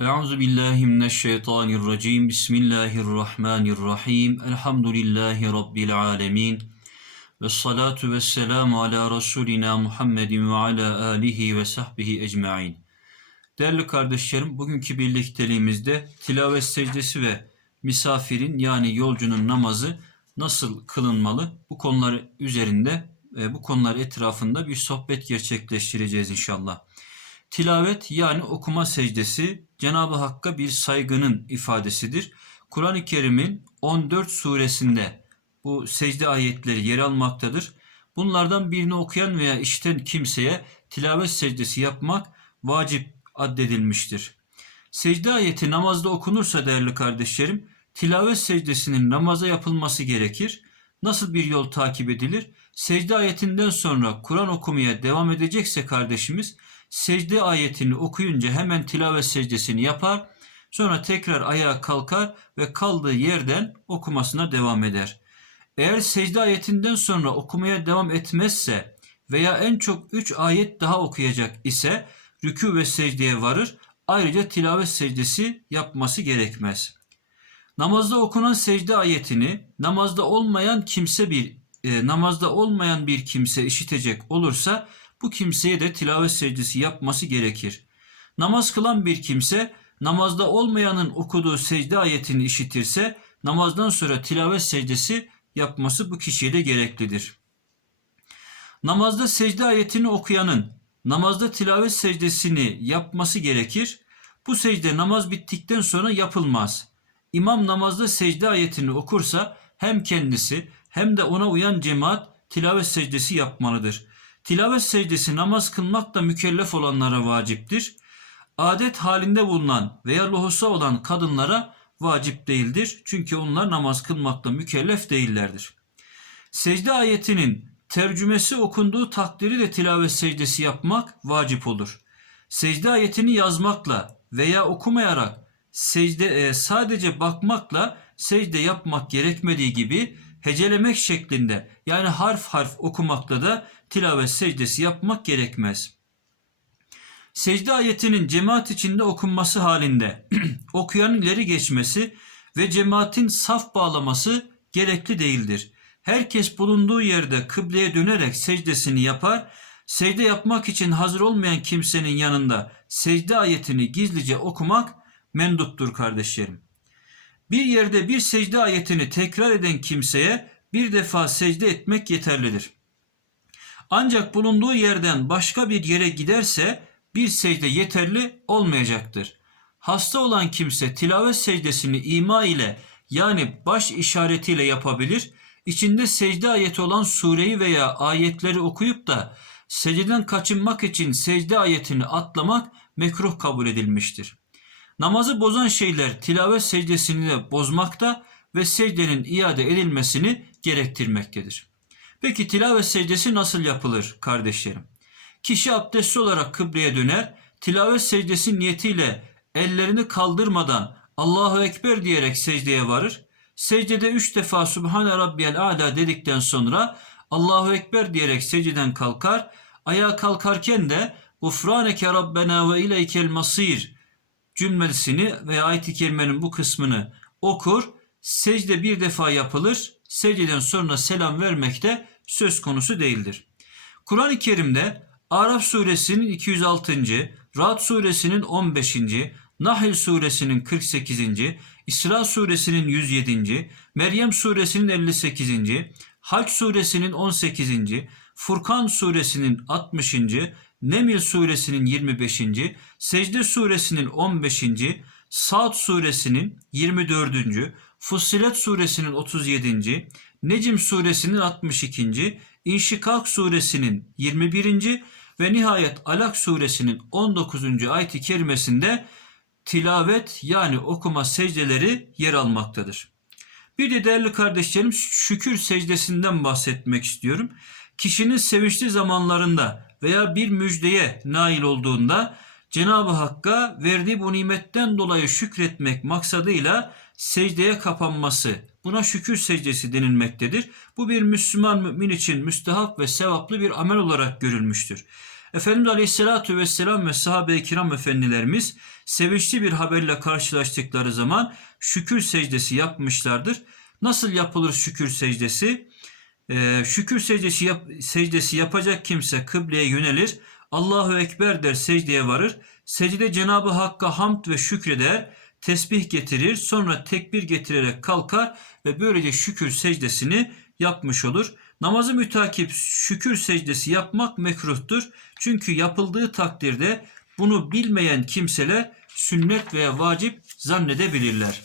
Euzu billahi mineşşeytanirracim. Bismillahirrahmanirrahim. Elhamdülillahi rabbil alamin. Ve salatu ve selamu ala Resulina Muhammedin ve ala alihi ve sahbihi ecmain. Değerli kardeşlerim, bugünkü birlikteliğimizde tilavet secdesi ve misafirin yani yolcunun namazı nasıl kılınmalı? Bu konular üzerinde, e, bu konular etrafında bir sohbet gerçekleştireceğiz inşallah. Tilavet yani okuma secdesi Cenab-ı Hakk'a bir saygının ifadesidir. Kur'an-ı Kerim'in 14 suresinde bu secde ayetleri yer almaktadır. Bunlardan birini okuyan veya işiten kimseye tilavet secdesi yapmak vacip addedilmiştir. Secde ayeti namazda okunursa değerli kardeşlerim, tilavet secdesinin namaza yapılması gerekir. Nasıl bir yol takip edilir? Secde ayetinden sonra Kur'an okumaya devam edecekse kardeşimiz, secde ayetini okuyunca hemen tilavet secdesini yapar. Sonra tekrar ayağa kalkar ve kaldığı yerden okumasına devam eder. Eğer secde ayetinden sonra okumaya devam etmezse veya en çok 3 ayet daha okuyacak ise rükû ve secdeye varır. Ayrıca tilavet secdesi yapması gerekmez. Namazda okunan secde ayetini namazda olmayan kimse bir e, namazda olmayan bir kimse işitecek olursa bu kimseye de tilavet secdesi yapması gerekir. Namaz kılan bir kimse namazda olmayanın okuduğu secde ayetini işitirse namazdan sonra tilavet secdesi yapması bu kişiye de gereklidir. Namazda secde ayetini okuyanın namazda tilavet secdesini yapması gerekir. Bu secde namaz bittikten sonra yapılmaz. İmam namazda secde ayetini okursa hem kendisi hem de ona uyan cemaat tilavet secdesi yapmalıdır. Tilavet secdesi namaz kılmakla mükellef olanlara vaciptir. Adet halinde bulunan veya lohusa olan kadınlara vacip değildir. Çünkü onlar namaz kılmakla mükellef değillerdir. Secde ayetinin tercümesi okunduğu takdiri de tilavet secdesi yapmak vacip olur. Secde ayetini yazmakla veya okumayarak secde e, sadece bakmakla secde yapmak gerekmediği gibi hecelemek şeklinde yani harf harf okumakla da tilavet secdesi yapmak gerekmez. Secde ayetinin cemaat içinde okunması halinde okuyanın ileri geçmesi ve cemaatin saf bağlaması gerekli değildir. Herkes bulunduğu yerde kıbleye dönerek secdesini yapar. Secde yapmak için hazır olmayan kimsenin yanında secde ayetini gizlice okumak menduptur kardeşlerim. Bir yerde bir secde ayetini tekrar eden kimseye bir defa secde etmek yeterlidir. Ancak bulunduğu yerden başka bir yere giderse bir secde yeterli olmayacaktır. Hasta olan kimse tilavet secdesini ima ile yani baş işaretiyle yapabilir. İçinde secde ayeti olan sureyi veya ayetleri okuyup da secdeden kaçınmak için secde ayetini atlamak mekruh kabul edilmiştir. Namazı bozan şeyler tilavet secdesini de bozmakta ve secdenin iade edilmesini gerektirmektedir. Peki tilavet secdesi nasıl yapılır kardeşlerim? Kişi abdestli olarak kıbleye döner, tilavet secdesi niyetiyle ellerini kaldırmadan Allahu Ekber diyerek secdeye varır. Secdede üç defa Subhane Rabbiyel Ala dedikten sonra Allahu Ekber diyerek secdeden kalkar. Ayağa kalkarken de Gufraneke Rabbena ve ileykel masir cümlesini veya ayet-i kerimenin bu kısmını okur. Secde bir defa yapılır. Secdeden sonra selam vermek de söz konusu değildir. Kur'an-ı Kerim'de Araf suresinin 206. Ra'd suresinin 15. Nahl suresinin 48. İsra suresinin 107. Meryem suresinin 58. Hac suresinin 18. Furkan suresinin 60. Nemil suresinin 25. Secde suresinin 15. Saat suresinin 24. Fussilet suresinin 37. Necim suresinin 62. İnşikak suresinin 21. ve nihayet Alak suresinin 19. ayet-i kerimesinde tilavet yani okuma secdeleri yer almaktadır. Bir de değerli kardeşlerim şükür secdesinden bahsetmek istiyorum. Kişinin sevinçli zamanlarında veya bir müjdeye nail olduğunda Cenab-ı Hakk'a verdiği bu nimetten dolayı şükretmek maksadıyla secdeye kapanması, buna şükür secdesi denilmektedir. Bu bir Müslüman mümin için müstehap ve sevaplı bir amel olarak görülmüştür. Efendimiz Aleyhisselatü Vesselam ve sahabe-i kiram efendilerimiz sevinçli bir haberle karşılaştıkları zaman şükür secdesi yapmışlardır. Nasıl yapılır şükür secdesi? Ee, şükür secdesi, yap, secdesi yapacak kimse kıbleye yönelir. Allahu Ekber der secdeye varır. Secde Cenab-ı Hakk'a hamd ve şükreder. Tesbih getirir. Sonra tekbir getirerek kalkar ve böylece şükür secdesini yapmış olur. Namazı mütakip şükür secdesi yapmak mekruhtur. Çünkü yapıldığı takdirde bunu bilmeyen kimseler sünnet veya vacip zannedebilirler.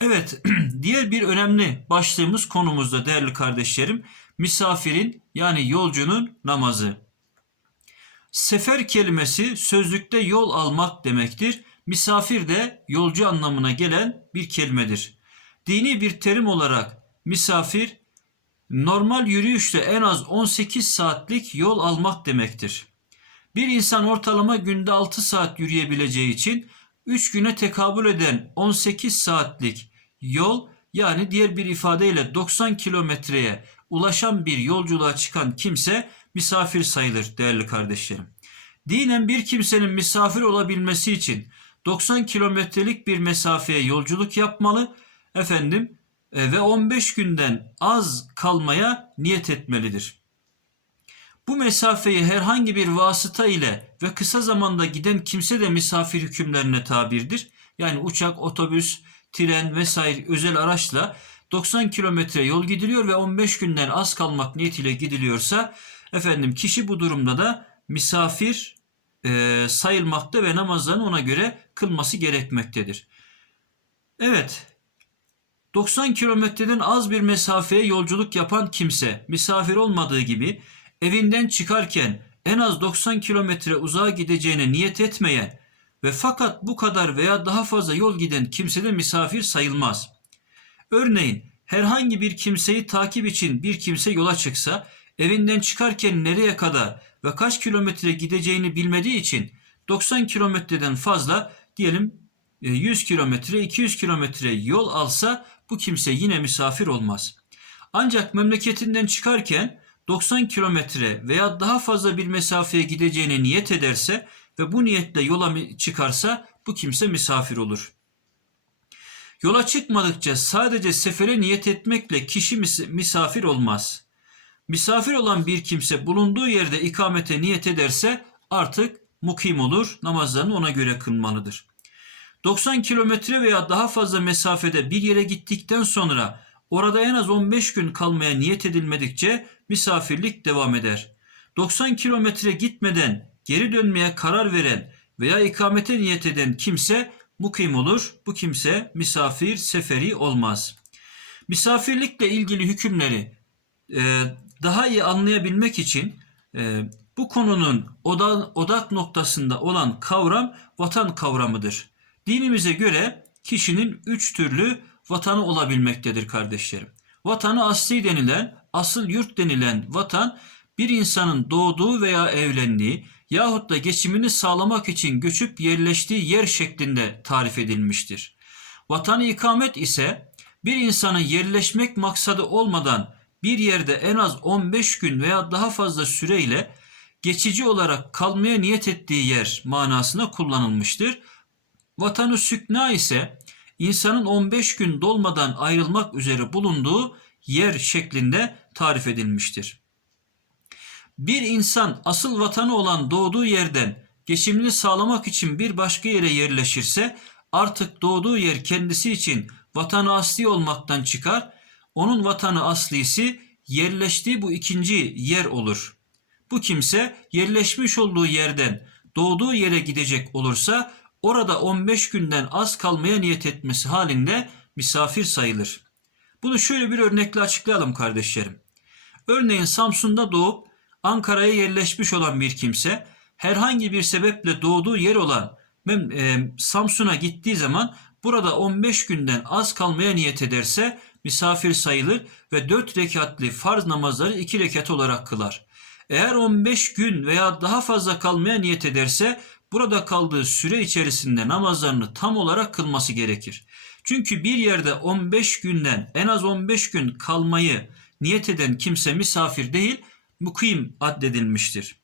Evet, diğer bir önemli başlığımız konumuzda değerli kardeşlerim, misafirin yani yolcunun namazı. Sefer kelimesi sözlükte yol almak demektir. Misafir de yolcu anlamına gelen bir kelimedir. Dini bir terim olarak misafir normal yürüyüşle en az 18 saatlik yol almak demektir. Bir insan ortalama günde 6 saat yürüyebileceği için 3 güne tekabül eden 18 saatlik yol yani diğer bir ifadeyle 90 kilometreye ulaşan bir yolculuğa çıkan kimse misafir sayılır değerli kardeşlerim. Dinen bir kimsenin misafir olabilmesi için 90 kilometrelik bir mesafeye yolculuk yapmalı. Efendim e, ve 15 günden az kalmaya niyet etmelidir. Bu mesafeyi herhangi bir vasıta ile ve kısa zamanda giden kimse de misafir hükümlerine tabirdir. Yani uçak, otobüs, tren vesaire özel araçla 90 kilometre yol gidiliyor ve 15 günden az kalmak niyetiyle gidiliyorsa efendim kişi bu durumda da misafir e, sayılmakta ve namazlarını ona göre kılması gerekmektedir. Evet 90 kilometreden az bir mesafeye yolculuk yapan kimse misafir olmadığı gibi evinden çıkarken en az 90 kilometre uzağa gideceğine niyet etmeyen ve fakat bu kadar veya daha fazla yol giden kimse de misafir sayılmaz. Örneğin herhangi bir kimseyi takip için bir kimse yola çıksa evinden çıkarken nereye kadar ve kaç kilometre gideceğini bilmediği için 90 kilometreden fazla diyelim 100 e, kilometre 200 kilometre yol alsa bu kimse yine misafir olmaz. Ancak memleketinden çıkarken 90 kilometre veya daha fazla bir mesafeye gideceğine niyet ederse ve bu niyetle yola çıkarsa bu kimse misafir olur. Yola çıkmadıkça sadece sefere niyet etmekle kişi misafir olmaz. Misafir olan bir kimse bulunduğu yerde ikamete niyet ederse artık mukim olur, namazlarını ona göre kılmalıdır. 90 kilometre veya daha fazla mesafede bir yere gittikten sonra orada en az 15 gün kalmaya niyet edilmedikçe misafirlik devam eder. 90 kilometre gitmeden geri dönmeye karar veren veya ikamete niyet eden kimse mukim olur. Bu kimse misafir seferi olmaz. Misafirlikle ilgili hükümleri e, daha iyi anlayabilmek için e, bu konunun odak, odak noktasında olan kavram vatan kavramıdır. Dinimize göre kişinin üç türlü vatanı olabilmektedir kardeşlerim. Vatanı asli denilen, asıl yurt denilen vatan bir insanın doğduğu veya evlendiği yahut da geçimini sağlamak için göçüp yerleştiği yer şeklinde tarif edilmiştir. Vatanı ikamet ise bir insanın yerleşmek maksadı olmadan bir yerde en az 15 gün veya daha fazla süreyle geçici olarak kalmaya niyet ettiği yer manasına kullanılmıştır. Vatanı sükna ise insanın 15 gün dolmadan ayrılmak üzere bulunduğu yer şeklinde tarif edilmiştir. Bir insan asıl vatanı olan doğduğu yerden geçimini sağlamak için bir başka yere yerleşirse artık doğduğu yer kendisi için vatanı asli olmaktan çıkar. Onun vatanı aslisi yerleştiği bu ikinci yer olur. Bu kimse yerleşmiş olduğu yerden doğduğu yere gidecek olursa orada 15 günden az kalmaya niyet etmesi halinde misafir sayılır. Bunu şöyle bir örnekle açıklayalım kardeşlerim. Örneğin Samsun'da doğup Ankara'ya yerleşmiş olan bir kimse herhangi bir sebeple doğduğu yer olan e, Samsun'a gittiği zaman burada 15 günden az kalmaya niyet ederse misafir sayılır ve 4 rekatli farz namazları 2 rekat olarak kılar. Eğer 15 gün veya daha fazla kalmaya niyet ederse burada kaldığı süre içerisinde namazlarını tam olarak kılması gerekir. Çünkü bir yerde 15 günden en az 15 gün kalmayı niyet eden kimse misafir değil, mukim addedilmiştir.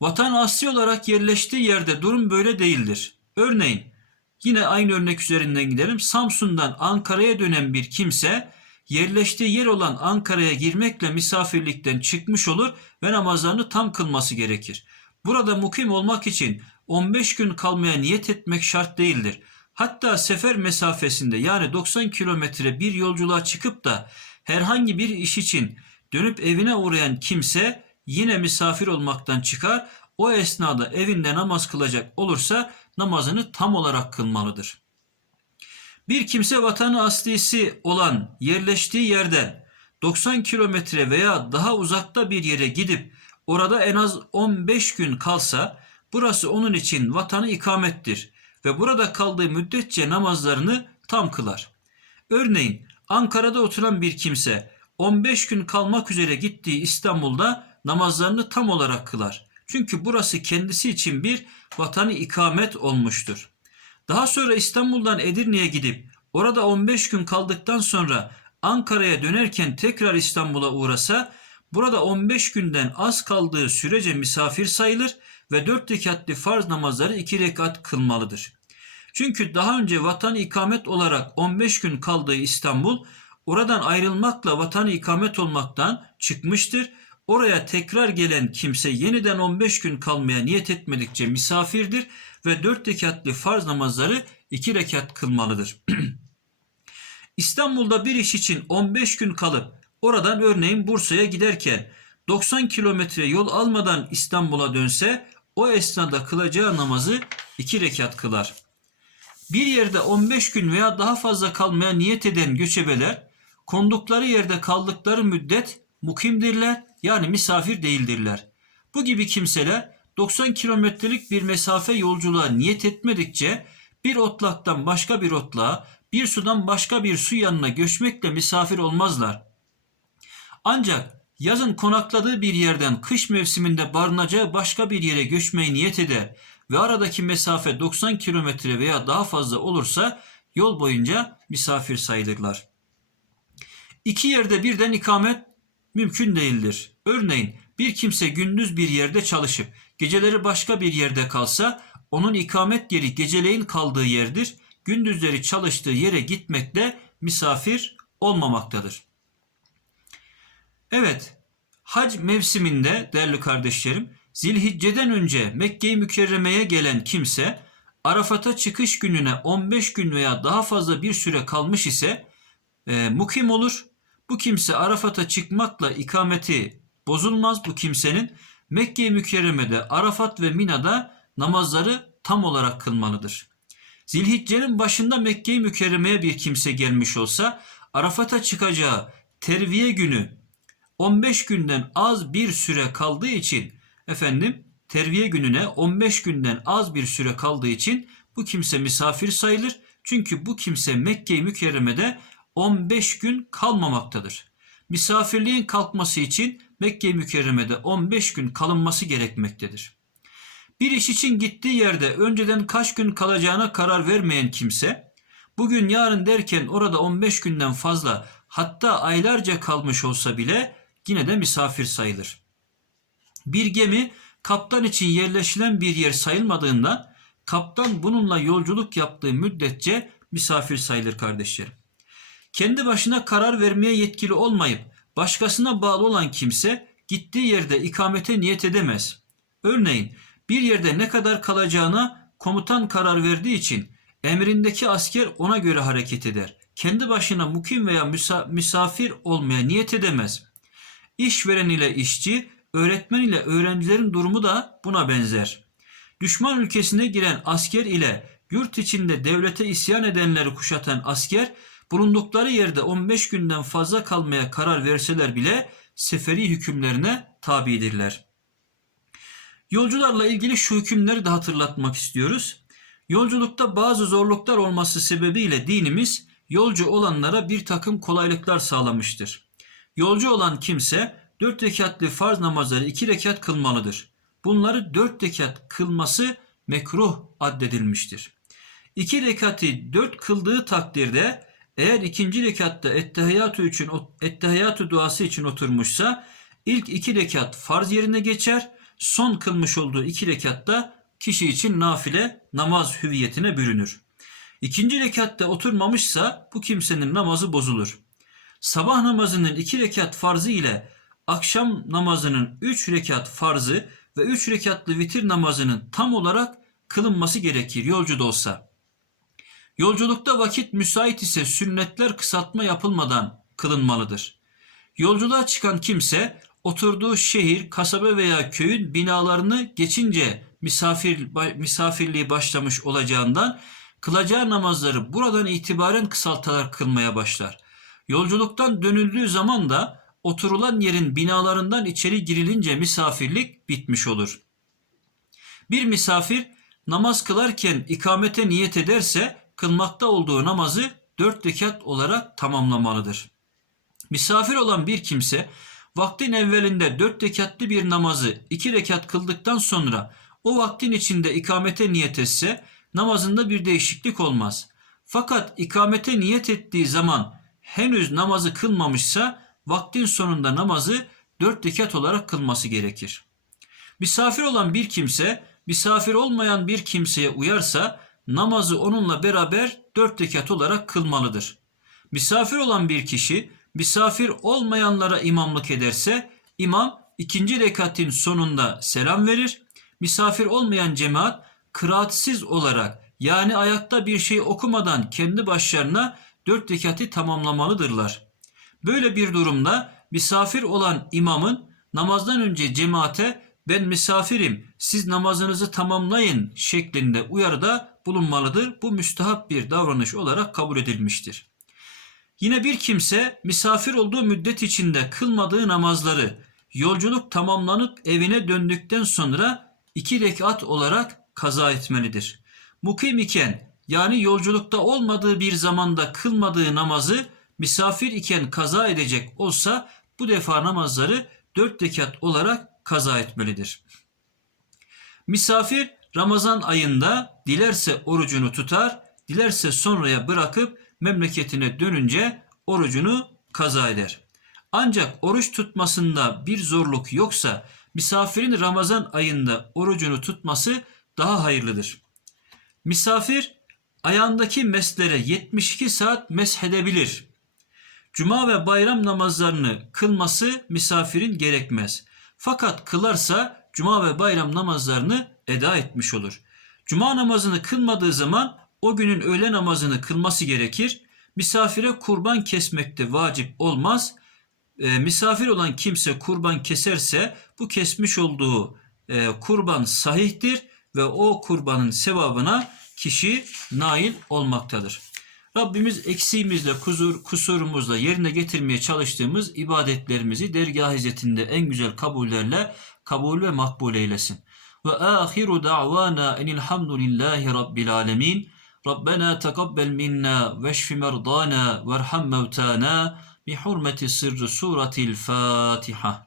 Vatan asli olarak yerleştiği yerde durum böyle değildir. Örneğin yine aynı örnek üzerinden gidelim. Samsun'dan Ankara'ya dönen bir kimse yerleştiği yer olan Ankara'ya girmekle misafirlikten çıkmış olur ve namazlarını tam kılması gerekir. Burada mukim olmak için 15 gün kalmaya niyet etmek şart değildir. Hatta sefer mesafesinde yani 90 kilometre bir yolculuğa çıkıp da herhangi bir iş için dönüp evine uğrayan kimse yine misafir olmaktan çıkar. O esnada evinde namaz kılacak olursa namazını tam olarak kılmalıdır. Bir kimse vatanı aslisi olan yerleştiği yerden 90 kilometre veya daha uzakta bir yere gidip orada en az 15 gün kalsa burası onun için vatanı ikamettir ve burada kaldığı müddetçe namazlarını tam kılar. Örneğin Ankara'da oturan bir kimse 15 gün kalmak üzere gittiği İstanbul'da namazlarını tam olarak kılar. Çünkü burası kendisi için bir vatanı ikamet olmuştur. Daha sonra İstanbul'dan Edirne'ye gidip orada 15 gün kaldıktan sonra Ankara'ya dönerken tekrar İstanbul'a uğrasa burada 15 günden az kaldığı sürece misafir sayılır ve 4 rekatli farz namazları 2 rekat kılmalıdır. Çünkü daha önce vatan ikamet olarak 15 gün kaldığı İstanbul oradan ayrılmakla vatan ikamet olmaktan çıkmıştır. Oraya tekrar gelen kimse yeniden 15 gün kalmaya niyet etmedikçe misafirdir ve 4 rekatli farz namazları 2 rekat kılmalıdır. İstanbul'da bir iş için 15 gün kalıp oradan örneğin Bursa'ya giderken 90 kilometre yol almadan İstanbul'a dönse o esnada kılacağı namazı 2 rekat kılar. Bir yerde 15 gün veya daha fazla kalmaya niyet eden göçebeler kondukları yerde kaldıkları müddet mukimdirler yani misafir değildirler. Bu gibi kimseler 90 kilometrelik bir mesafe yolculuğa niyet etmedikçe bir otlaktan başka bir otlağa, bir sudan başka bir su yanına göçmekle misafir olmazlar. Ancak yazın konakladığı bir yerden kış mevsiminde barınacağı başka bir yere göçmeyi niyet eder ve aradaki mesafe 90 kilometre veya daha fazla olursa yol boyunca misafir sayılırlar. İki yerde birden ikamet mümkün değildir. Örneğin bir kimse gündüz bir yerde çalışıp geceleri başka bir yerde kalsa onun ikamet yeri geceleyin kaldığı yerdir. Gündüzleri çalıştığı yere gitmekle misafir olmamaktadır. Evet, hac mevsiminde değerli kardeşlerim, Zilhicce'den önce Mekke-i Mükerreme'ye gelen kimse Arafat'a çıkış gününe 15 gün veya daha fazla bir süre kalmış ise e, mukim olur. Bu kimse Arafat'a çıkmakla ikameti bozulmaz bu kimsenin. Mekke-i Mükerreme'de Arafat ve Mina'da namazları tam olarak kılmalıdır. Zilhicce'nin başında Mekke-i Mükerreme'ye bir kimse gelmiş olsa Arafat'a çıkacağı terviye günü 15 günden az bir süre kaldığı için efendim terviye gününe 15 günden az bir süre kaldığı için bu kimse misafir sayılır. Çünkü bu kimse Mekke-i Mükerreme'de 15 gün kalmamaktadır. Misafirliğin kalkması için Mekke-i Mükerreme'de 15 gün kalınması gerekmektedir. Bir iş için gittiği yerde önceden kaç gün kalacağına karar vermeyen kimse, bugün yarın derken orada 15 günden fazla hatta aylarca kalmış olsa bile yine de misafir sayılır. Bir gemi kaptan için yerleşilen bir yer sayılmadığından kaptan bununla yolculuk yaptığı müddetçe misafir sayılır kardeşlerim. Kendi başına karar vermeye yetkili olmayıp başkasına bağlı olan kimse gittiği yerde ikamete niyet edemez. Örneğin bir yerde ne kadar kalacağına komutan karar verdiği için emrindeki asker ona göre hareket eder. Kendi başına mukim veya misafir olmaya niyet edemez. İşveren ile işçi, öğretmen ile öğrencilerin durumu da buna benzer. Düşman ülkesine giren asker ile yurt içinde devlete isyan edenleri kuşatan asker bulundukları yerde 15 günden fazla kalmaya karar verseler bile seferi hükümlerine tabidirler. Yolcularla ilgili şu hükümleri de hatırlatmak istiyoruz. Yolculukta bazı zorluklar olması sebebiyle dinimiz yolcu olanlara bir takım kolaylıklar sağlamıştır. Yolcu olan kimse 4 rekatli farz namazları 2 rekat kılmalıdır. Bunları 4 rekat kılması mekruh addedilmiştir. 2 rekati 4 kıldığı takdirde eğer ikinci rekatta ettehiyatü için ettehiyatü duası için oturmuşsa ilk iki rekat farz yerine geçer. son kılmış olduğu iki rekatta kişi için nafile namaz hüviyetine bürünür. İkinci rekatta oturmamışsa bu kimsenin namazı bozulur. Sabah namazının iki rekat farzı ile akşam namazının üç rekat farzı ve üç rekatlı vitir namazının tam olarak kılınması gerekir yolcu da olsa. Yolculukta vakit müsait ise sünnetler kısaltma yapılmadan kılınmalıdır. Yolculuğa çıkan kimse oturduğu şehir, kasaba veya köyün binalarını geçince misafir, misafirliği başlamış olacağından kılacağı namazları buradan itibaren kısaltarak kılmaya başlar. Yolculuktan dönüldüğü zaman da oturulan yerin binalarından içeri girilince misafirlik bitmiş olur. Bir misafir namaz kılarken ikamete niyet ederse kılmakta olduğu namazı dört rekat olarak tamamlamalıdır. Misafir olan bir kimse vaktin evvelinde dört rekatlı bir namazı iki rekat kıldıktan sonra o vaktin içinde ikamete niyet etse namazında bir değişiklik olmaz. Fakat ikamete niyet ettiği zaman henüz namazı kılmamışsa vaktin sonunda namazı dört rekat olarak kılması gerekir. Misafir olan bir kimse misafir olmayan bir kimseye uyarsa namazı onunla beraber dört rekat olarak kılmalıdır. Misafir olan bir kişi misafir olmayanlara imamlık ederse imam ikinci rekatin sonunda selam verir. Misafir olmayan cemaat kıraatsiz olarak yani ayakta bir şey okumadan kendi başlarına dört rekati tamamlamalıdırlar. Böyle bir durumda misafir olan imamın namazdan önce cemaate ben misafirim siz namazınızı tamamlayın şeklinde uyarıda bulunmalıdır. Bu müstahap bir davranış olarak kabul edilmiştir. Yine bir kimse misafir olduğu müddet içinde kılmadığı namazları yolculuk tamamlanıp evine döndükten sonra iki rekat olarak kaza etmelidir. Mukim iken yani yolculukta olmadığı bir zamanda kılmadığı namazı misafir iken kaza edecek olsa bu defa namazları dört rekat olarak kaza etmelidir. Misafir Ramazan ayında dilerse orucunu tutar, dilerse sonraya bırakıp memleketine dönünce orucunu kaza eder. Ancak oruç tutmasında bir zorluk yoksa misafirin Ramazan ayında orucunu tutması daha hayırlıdır. Misafir ayağındaki meslere 72 saat meshedebilir. Cuma ve bayram namazlarını kılması misafirin gerekmez. Fakat kılarsa cuma ve bayram namazlarını eda etmiş olur. Cuma namazını kılmadığı zaman o günün öğle namazını kılması gerekir. Misafire kurban kesmek de vacip olmaz. E, misafir olan kimse kurban keserse bu kesmiş olduğu e, kurban sahihtir ve o kurbanın sevabına kişi nail olmaktadır. Rabbimiz eksiğimizle, kusur, kusurumuzla yerine getirmeye çalıştığımız ibadetlerimizi dergah izzetinde en güzel kabullerle kabul ve makbul eylesin. وآخر دعوانا أن الحمد لله رب العالمين. ربنا تقبل منا واشف مرضانا وارحم موتانا بحرمة سر سورة الفاتحة.